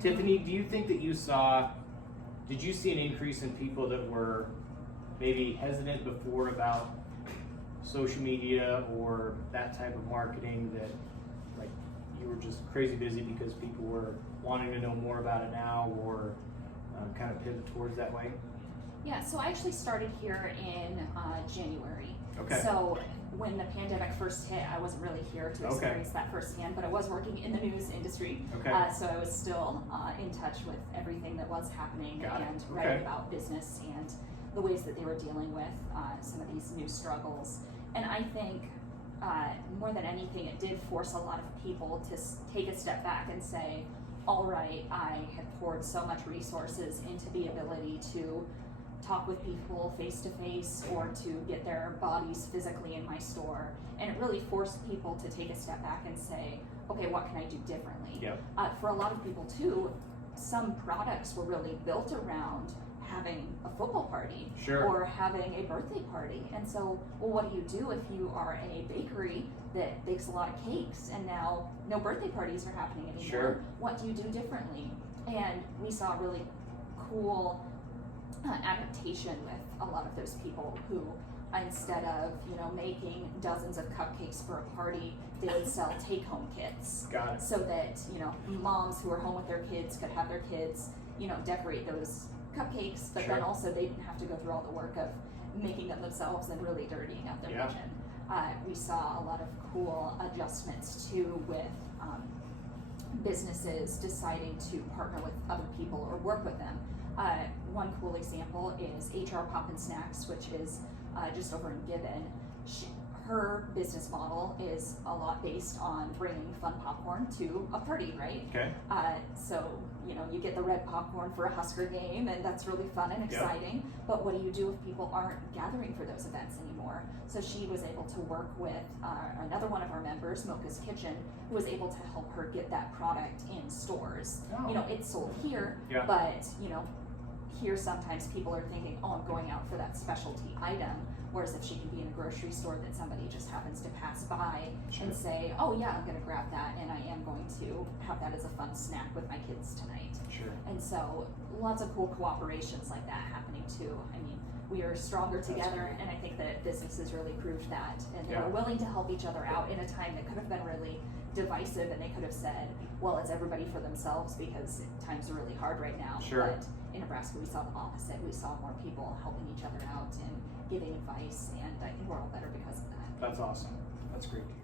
Tiffany, do you think that did you see an increase in people that were maybe hesitant before about social media or that type of marketing, that like you were just crazy busy because people were wanting to know more about it now, or kind of pivot towards that way? Yeah, so I actually started here in January. Okay. So when the pandemic first hit, I wasn't really here to experience that firsthand, but I was working in the news industry. Okay. So I was still in touch with everything that was happening and writing about business and the ways that they were dealing with some of these new struggles. And I think more than anything, it did force a lot of people to take a step back and say, all right, I had poured so much resources into the ability to talk with people face to face or to get their bodies physically in my store. And it really forced people to take a step back and say, okay, what can I do differently? Yep. For a lot of people too, some products were really built around having a football party or having a birthday party. And so, well, what do you do if you are a bakery that bakes a lot of cakes and now no birthday parties are happening anymore? Sure. What do you do differently? And we saw really cool adaptation with a lot of those people who, instead of making dozens of cupcakes for a party, they would sell take-home kits. Got it. So that moms who are home with their kids could have their kids decorate those cupcakes, but then also they didn't have to go through all the work of making them themselves and really dirtying up their kitchen. We saw a lot of cool adjustments too with businesses deciding to partner with other people or work with them. One cool example is HR Poppin' Snacks, which is just over in Gibbon. Her business model is a lot based on bringing fun popcorn to a party, right? Okay. So you get the red popcorn for a Husker game, and that's really fun and exciting. Yep. But what do you do if people aren't gathering for those events anymore? So she was able to work with another one of our members, Mocha's Kitchen, who was able to help her get that product in stores. Oh. It's sold here, but here sometimes people are thinking, oh, I'm going out for that specialty item. Whereas if she can be in a grocery store that somebody just happens to pass by and say, oh yeah, I'm going to grab that and I am going to have that as a fun snack with my kids tonight. Sure. And so lots of cool cooperations like that happening too. I mean, we are stronger together, and I think that businesses really proved that. And they were willing to help each other out in a time that could have been really divisive, and they could have said, well, it's everybody for themselves because times are really hard right now. Sure. But in Nebraska, we saw the opposite. We saw more people helping each other out and giving advice, and I think we're all better because of that. That's awesome. That's great to hear.